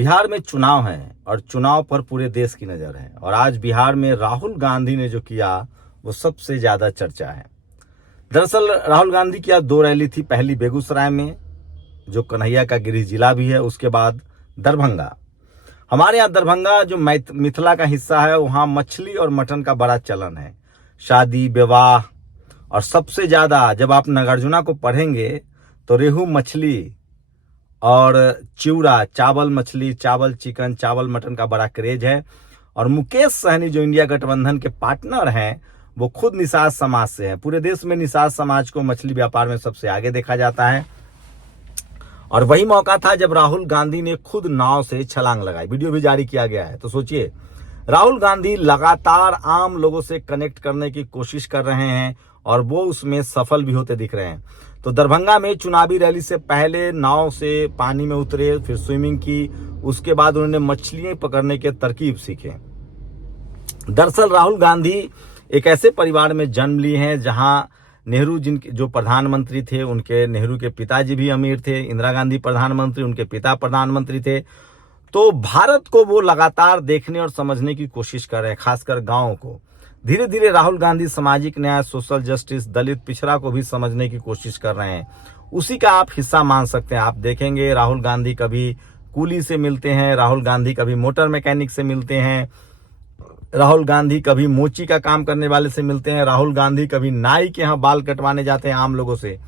बिहार में चुनाव है और चुनाव पर पूरे देश की नज़र है। और आज बिहार में राहुल गांधी ने जो किया वो सबसे ज़्यादा चर्चा है। दरअसल राहुल गांधी की आज दो रैली थी। पहली बेगूसराय में, जो कन्हैया का गृह जिला भी है, उसके बाद दरभंगा। हमारे यहाँ दरभंगा जो मिथिला का हिस्सा है, वहाँ मछली और मटन का बड़ा चलन है। शादी विवाह, और सबसे ज़्यादा जब आप नागार्जुना को पढ़ेंगे तो रेहू मछली और चिवड़ा, चावल मछली, चावल चिकन, चावल मटन का बड़ा क्रेज है। और मुकेश सहनी जो इंडिया गठबंधन के पार्टनर हैं, वो खुद निषाद समाज से हैं। पूरे देश में निषाद समाज को मछली व्यापार में सबसे आगे देखा जाता है। और वही मौका था जब राहुल गांधी ने खुद नाव से छलांग लगाई। वीडियो भी जारी किया गया है। तो सोचिए, राहुल गांधी लगातार आम लोगों से कनेक्ट करने की कोशिश कर रहे हैं और वो उसमें सफल भी होते दिख रहे हैं। तो दरभंगा में चुनावी रैली से पहले नाव से पानी में उतरे, फिर स्विमिंग की, उसके बाद उन्होंने मछलियां पकड़ने के तरकीब सीखे। दरअसल राहुल गांधी एक ऐसे परिवार में जन्म लिए हैं जहां नेहरू जो प्रधानमंत्री थे, उनके नेहरू के पिताजी भी अमीर थे। इंदिरा गांधी प्रधानमंत्री, उनके पिता प्रधानमंत्री थे। तो भारत को वो लगातार देखने और समझने की कोशिश कर रहे हैं, खासकर गांवों को। धीरे धीरे राहुल गांधी सामाजिक न्याय, सोशल जस्टिस, दलित पिछड़ा को भी समझने की कोशिश कर रहे हैं। उसी का आप हिस्सा मान सकते हैं। आप देखेंगे राहुल गांधी कभी कूली से मिलते हैं, राहुल गांधी कभी मोटर मैकेनिक से मिलते हैं, राहुल गांधी कभी मोची का काम करने वाले से मिलते हैं, राहुल गांधी कभी नाई के यहाँ बाल कटवाने जाते हैं आम लोगों से।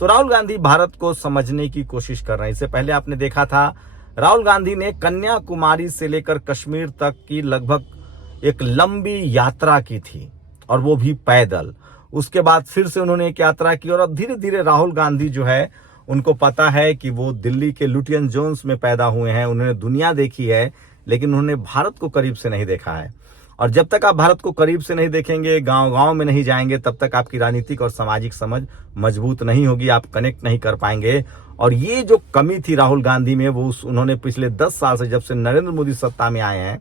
तो राहुल गांधी भारत को समझने की कोशिश कर रहे हैं। इससे पहले आपने देखा था राहुल गांधी ने कन्याकुमारी से लेकर कश्मीर तक की लगभग एक लंबी यात्रा की थी, और वो भी पैदल। उसके बाद फिर से उन्होंने एक यात्रा की, और अब धीरे धीरे राहुल गांधी जो है, उनको पता है कि वो दिल्ली के लुटियन जोन्स में पैदा हुए हैं। उन्होंने दुनिया देखी है, लेकिन उन्होंने भारत को करीब से नहीं देखा है। और जब तक आप भारत को करीब से नहीं देखेंगे, गांव गांव में नहीं जाएंगे, तब तक आपकी राजनीतिक और सामाजिक समझ मजबूत नहीं होगी, आप कनेक्ट नहीं कर पाएंगे। और ये जो कमी थी राहुल गांधी में, वो उन्होंने पिछले 10 साल से, जब से नरेंद्र मोदी सत्ता में आए हैं,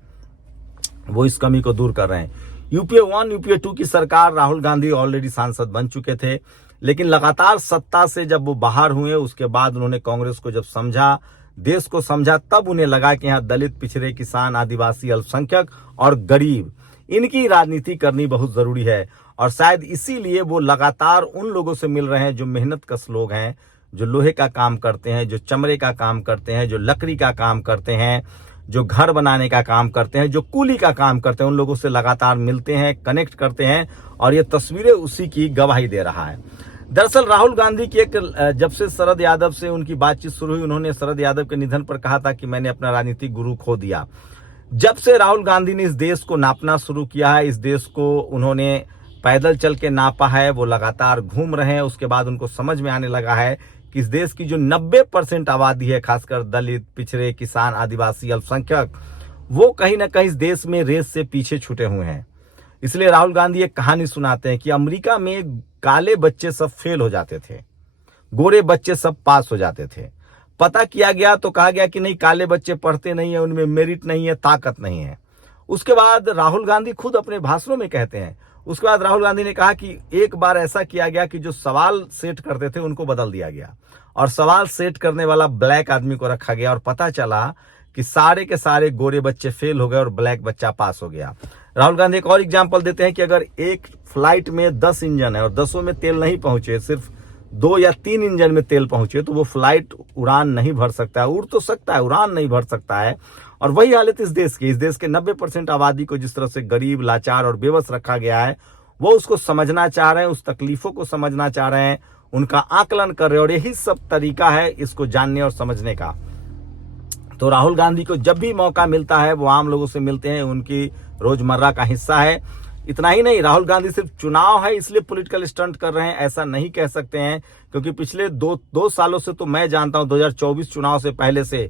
वो इस कमी को दूर कर रहे हैं। यूपीए 1, यूपीए 2 की सरकार, राहुल गांधी ऑलरेडी सांसद बन चुके थे, लेकिन लगातार सत्ता से जब वो बाहर हुए, उसके बाद उन्होंने कांग्रेस को जब समझा, देश को समझा, तब उन्हें लगा कि यहाँ दलित, पिछड़े, किसान, आदिवासी, अल्पसंख्यक और गरीब, इनकी राजनीति करनी बहुत जरूरी है। और शायद इसीलिए वो लगातार उन लोगों से मिल रहे हैं जो मेहनतकश लोग हैं, जो लोहे का काम करते हैं, जो चमड़े का काम करते हैं, जो लकड़ी का काम करते हैं, जो घर बनाने का काम करते हैं, जो कूली का काम करते हैं। उन लोगों से लगातार मिलते हैं, कनेक्ट करते हैं, और ये तस्वीरें उसी की गवाही दे रहा है। दरअसल राहुल गांधी की जब से शरद यादव से उनकी बातचीत शुरू हुई, उन्होंने शरद यादव के निधन पर कहा था कि मैंने अपना राजनीतिक गुरु खो दिया। जब से राहुल गांधी ने इस देश को नापना शुरू किया है, इस देश को उन्होंने पैदल चल के नापा है, वो लगातार घूम रहे हैं। उसके बाद उनको समझ में आने लगा है कि इस देश की जो 90% आबादी है, खासकर दलित, पिछड़े, किसान, आदिवासी, अल्पसंख्यक, वो कहीं ना कहीं इस देश में रेस से पीछे छूटे हुए हैं। इसलिए राहुल गांधी एक कहानी सुनाते हैं कि अमेरिका में काले बच्चे सब फेल हो जाते थे, गोरे बच्चे सब पास हो जाते थे। पता किया गया तो कहा गया कि नहीं, काले बच्चे पढ़ते नहीं है, उनमें मेरिट नहीं है, ताकत नहीं है। उसके बाद राहुल गांधी खुद अपने भाषणों में कहते हैं, उसके बाद राहुल गांधी ने कहा कि एक बार ऐसा किया गया कि जो सवाल सेट करते थे उनको बदल दिया गया, और सवाल सेट करने वाला ब्लैक आदमी को रखा गया, और पता चला कि सारे के सारे गोरे बच्चे फेल हो गए और ब्लैक बच्चा पास हो गया। राहुल गांधी एक और एग्जाम्पल देते हैं कि अगर एक फ्लाइट में 10 इंजन है और 10 में तेल नहीं पहुंचे, सिर्फ 2 या 3 इंजन में तेल पहुंचे, तो वो फ्लाइट उड़ान नहीं भर सकता है। उड़ तो सकता है, उड़ान नहीं भर सकता है। और वही हालत इस देश के 90% आबादी को जिस तरह से गरीब, लाचार और बेबस रखा गया है, वो उसको समझना चाह रहे हैं, उस तकलीफों को समझना चाह रहे हैं, उनका आकलन कर रहे हैं। और यही सब तरीका है इसको जानने और समझने का। तो राहुल गांधी को जब भी मौका मिलता है, वो आम लोगों से मिलते हैं, उनकी रोजमर्रा का हिस्सा है। इतना ही नहीं, राहुल गांधी सिर्फ चुनाव है इसलिए पॉलिटिकल स्टंट कर रहे हैं, ऐसा नहीं कह सकते हैं, क्योंकि पिछले दो सालों से तो मैं जानता हूं, 2024 चुनाव से पहले से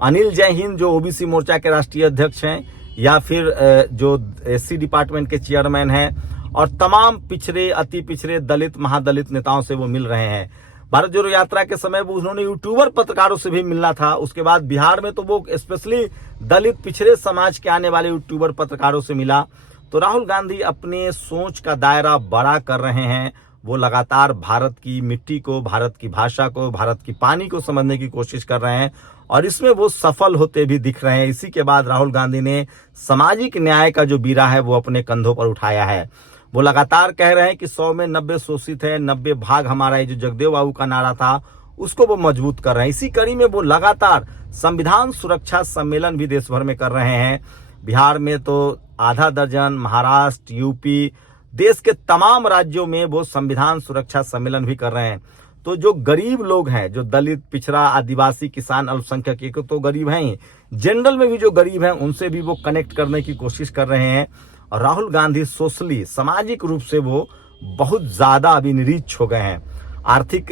अनिल जय हिंद जो ओबीसी मोर्चा के राष्ट्रीय अध्यक्ष हैं, या फिर जो एससी डिपार्टमेंट के चेयरमैन हैं, और तमाम पिछड़े, अति पिछड़े, दलित, महादलित नेताओं से वो मिल रहे हैं। भारत जोड़ो यात्रा के समय वो उन्होंने यूट्यूबर पत्रकारों से भी मिलना था। उसके बाद बिहार में तो वो स्पेशली दलित, पिछड़े समाज के आने वाले यूट्यूबर पत्रकारों से मिला। तो राहुल गांधी अपने सोच का दायरा बड़ा कर रहे हैं। वो लगातार भारत की मिट्टी को, भारत की भाषा को, भारत की पानी को समझने की कोशिश कर रहे हैं। और इसमें वो सफल होते भी दिख रहे हैं। इसी के बाद राहुल गांधी ने सामाजिक न्याय का जो बीड़ा है वो अपने कंधों पर उठाया है। वो लगातार कह रहे हैं कि 100 में 90 शोषित है, 90 भाग हमारा, ये जो जगदेव बाबू का नारा था उसको वो मजबूत कर रहे हैं। इसी कड़ी में वो लगातार संविधान सुरक्षा सम्मेलन भी देश भर में कर रहे हैं। बिहार में तो आधा दर्जन, महाराष्ट्र, यूपी, देश के तमाम राज्यों में वो संविधान सुरक्षा सम्मेलन भी कर रहे हैं। तो जो गरीब लोग हैं, जो दलित, पिछड़ा, आदिवासी, किसान, अल्पसंख्यक, ये तो गरीब हैं ही, जनरल में भी जो गरीब हैं उनसे भी वो कनेक्ट करने की कोशिश कर रहे हैं। और राहुल गांधी सोशली, सामाजिक रूप से वो बहुत ज्यादा अभी निरीक्ष हो गए हैं। आर्थिक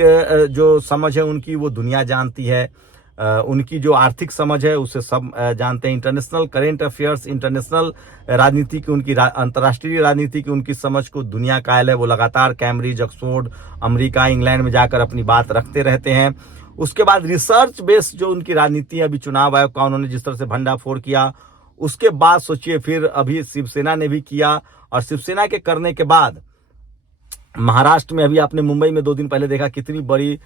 जो समझ है उनकी वो दुनिया जानती है, उनकी जो आर्थिक समझ है उसे सब जानते हैं। इंटरनेशनल करेंट अफेयर्स, इंटरनेशनल राजनीति की उनकी, अंतर्राष्ट्रीय राजनीति की उनकी समझ को दुनिया कायल है। वो लगातार कैम्ब्रिज, ऑक्सफोर्ड, अमेरिका, इंग्लैंड में जाकर अपनी बात रखते रहते हैं। उसके बाद रिसर्च बेस्ड जो उनकी राजनीति है, अभी चुनाव आयोग का उन्होंने जिस तरह से भंडाफोड़ किया, उसके बाद सोचिए फिर अभी शिवसेना ने भी किया। और शिवसेना के करने के बाद महाराष्ट्र में अभी आपने मुंबई में 2 दिन पहले देखा कितनी बड़ी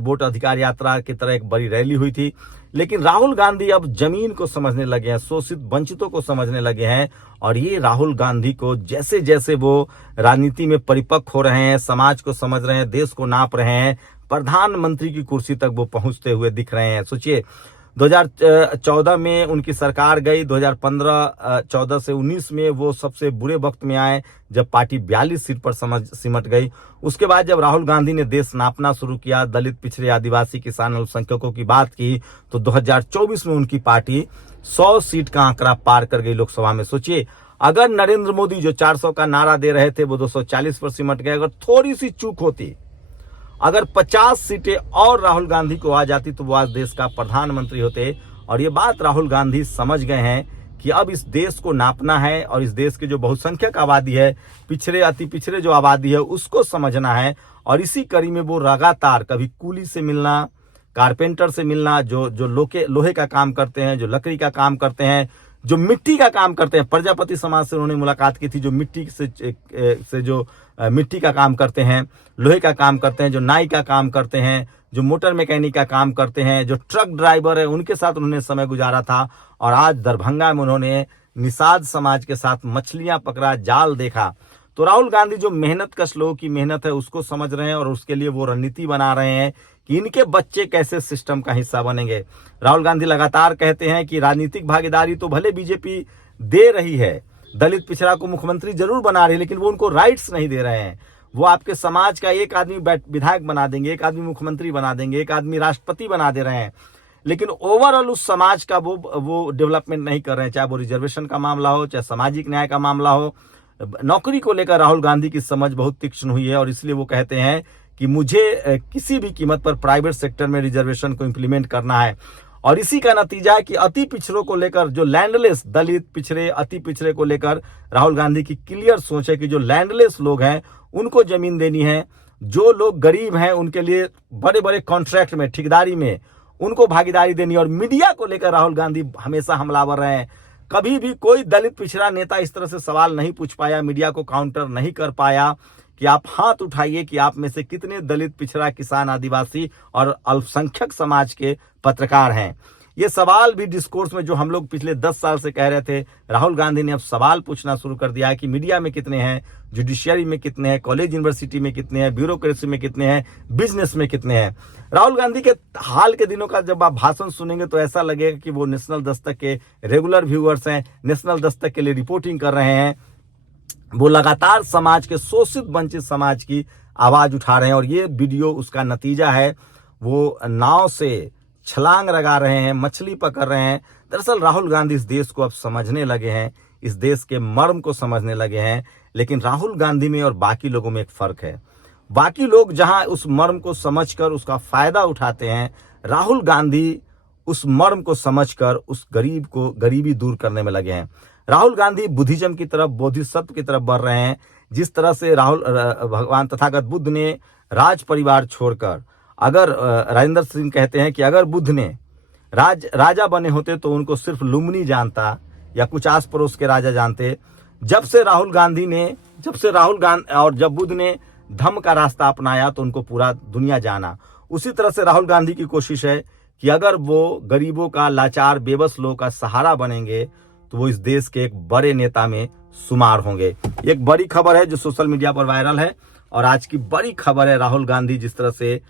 वोट अधिकार यात्रा की तरह एक बड़ी रैली हुई थी। लेकिन राहुल गांधी अब जमीन को समझने लगे हैं, शोषित वंचितों को समझने लगे हैं। और ये राहुल गांधी को जैसे जैसे वो राजनीति में परिपक्व हो रहे हैं, समाज को समझ रहे हैं, देश को नाप रहे हैं, प्रधानमंत्री की कुर्सी तक वो पहुंचते हुए दिख रहे हैं। सोचिए 2014 में उनकी सरकार गई, 2015-14 से 19 में वो सबसे बुरे वक्त में आए जब पार्टी 42 सीट पर सिमट गई। उसके बाद जब राहुल गांधी ने देश नापना शुरू किया, दलित, पिछड़े, आदिवासी, किसान, अल्पसंख्यकों की बात की, तो 2024 में उनकी पार्टी 100 सीट का आंकड़ा पार कर गई लोकसभा में। सोचिए अगर नरेंद्र मोदी जो 400 का नारा दे रहे थे वो 240 पर सिमट गए। अगर थोड़ी सी चूक होती, अगर 50 सीटें और राहुल गांधी को आ जाती तो वो आज देश का प्रधानमंत्री होते। और ये बात राहुल गांधी समझ गए हैं कि अब इस देश को नापना है और इस देश की जो बहुसंख्यक आबादी है, पिछड़े, अति पिछड़े जो आबादी है, उसको समझना है। और इसी कड़ी में वो लगातार कभी कूली से मिलना, कारपेंटर से मिलना, जो लोहे का काम करते हैं, जो लकड़ी का काम करते हैं, जो मिट्टी का काम करते हैं। प्रजापति समाज से उन्होंने मुलाकात की थी, जो मिट्टी से जो मिट्टी का काम करते हैं, लोहे का काम करते हैं, जो नाई का काम करते हैं, जो मोटर मैकेनिक का काम करते हैं, जो ट्रक ड्राइवर है, उनके साथ उन्होंने समय गुजारा था। और आज दरभंगा में उन्होंने निषाद समाज के साथ मछलियां पकड़ा, जाल देखा। तो राहुल गांधी जो मेहनत कश लोगों की मेहनत है उसको समझ रहे हैं और उसके लिए वो रणनीति बना रहे हैं कि इनके बच्चे कैसे सिस्टम का हिस्सा बनेंगे। राहुल गांधी लगातार कहते हैं कि राजनीतिक भागीदारी तो भले बीजेपी दे रही है, दलित पिछड़ा को मुख्यमंत्री जरूर बना रही है, लेकिन वो उनको राइट्स नहीं दे रहे हैं। वो आपके समाज का एक आदमी विधायक बना देंगे, एक आदमी मुख्यमंत्री बना देंगे, एक आदमी राष्ट्रपति बना दे रहे हैं, लेकिन ओवरऑल उस समाज का वो डेवलपमेंट नहीं कर रहे हैं। चाहे वो रिजर्वेशन का मामला हो, चाहे सामाजिक न्याय का मामला हो। नौकरी को लेकर राहुल गांधी की समझ बहुत तीक्ष्ण हुई है और इसलिए वो कहते हैं कि मुझे किसी भी कीमत पर प्राइवेट सेक्टर में रिजर्वेशन को इंप्लीमेंट करना है। और इसी का नतीजा है कि अति पिछड़ों को लेकर, जो लैंडलेस, दलित, पिछड़े, अति पिछड़े को लेकर राहुल गांधी की क्लियर सोच है कि जो लैंडलेस लोग हैं उनको जमीन देनी है, जो लोग गरीब हैं उनके लिए बड़े बड़े कॉन्ट्रैक्ट में, ठेकेदारी में उनको भागीदारी देनी है। और मीडिया को लेकर राहुल गांधी हमेशा हमलावर रहे हैं। कभी भी कोई दलित पिछड़ा नेता इस तरह से सवाल नहीं पूछ पाया, मीडिया को काउंटर नहीं कर पाया कि आप हाथ उठाइए कि आप में से कितने दलित, पिछड़ा, किसान, आदिवासी और अल्पसंख्यक समाज के पत्रकार हैं। ये सवाल भी डिस्कोर्स में जो हम लोग पिछले 10 साल से कह रहे थे, राहुल गांधी ने अब सवाल पूछना शुरू कर दिया है कि मीडिया में कितने हैं, जुडिशियरी में कितने हैं, कॉलेज यूनिवर्सिटी में कितने हैं, ब्यूरोक्रेसी में कितने हैं, बिजनेस में कितने हैं। राहुल गांधी के हाल के दिनों का जब आप भाषण सुनेंगे तो ऐसा लगेगा कि वो नेशनल दस्तक के रेगुलर व्यूअर्स हैं, नेशनल दस्तक के लिए रिपोर्टिंग कर रहे हैं। वो लगातार समाज के शोषित वंचित समाज की आवाज उठा रहे हैं और ये वीडियो उसका नतीजा है। वो नाव से छलांग लगा रहे हैं, मछली पकड़ रहे हैं। दरअसल राहुल गांधी इस देश को अब समझने लगे हैं, इस देश के मर्म को समझने लगे हैं। लेकिन राहुल गांधी में और बाकी लोगों में एक फर्क है। बाकी लोग जहां उस मर्म को समझकर उसका फायदा उठाते हैं, राहुल गांधी उस मर्म को समझकर उस गरीबी दूर करने में लगे हैं। राहुल गांधी बुद्धिज्म की तरफ, बोधिसत्व की तरफ बढ़ रहे हैं। जिस तरह से भगवान तथागत बुद्ध ने राज परिवार छोड़कर, अगर राजेंद्र सिंह कहते हैं कि अगर बुद्ध ने राजा बने होते तो उनको सिर्फ लुम्बिनी जानता या कुछ आस पड़ोस के राजा जानते। जब बुद्ध ने धम्म का रास्ता अपनाया तो उनको पूरा दुनिया जाना। उसी तरह से राहुल गांधी की कोशिश है कि अगर वो गरीबों का, लाचार बेबस लोगों का सहारा बनेंगे तो वो इस देश के एक बड़े नेता में शुमार होंगे। एक बड़ी खबर है जो सोशल मीडिया पर वायरल है, और आज की बड़ी खबर है, राहुल गांधी जिस तरह से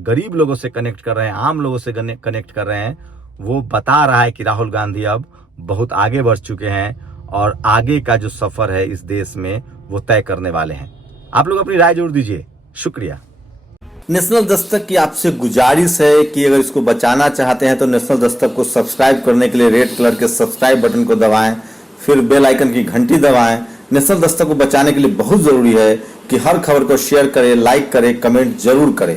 गरीब लोगों से कनेक्ट कर रहे हैं, आम लोगों से कनेक्ट कर रहे हैं, वो बता रहा है कि राहुल गांधी अब बहुत आगे बढ़ चुके हैं और आगे का जो सफर है इस देश में वो तय करने वाले हैं। आप लोग अपनी राय जरूर दीजिए। शुक्रिया। नेशनल दस्तक की आपसे गुजारिश है कि अगर इसको बचाना चाहते हैं तो नेशनल दस्तक को सब्सक्राइब करने के लिए रेड कलर के सब्सक्राइब बटन को दबाएं, फिर बेल आइकन की घंटी दबाएं। नेशनल दस्तक को बचाने के लिए बहुत जरूरी है कि हर खबर को शेयर करें, लाइक करें, कमेंट जरूर करें।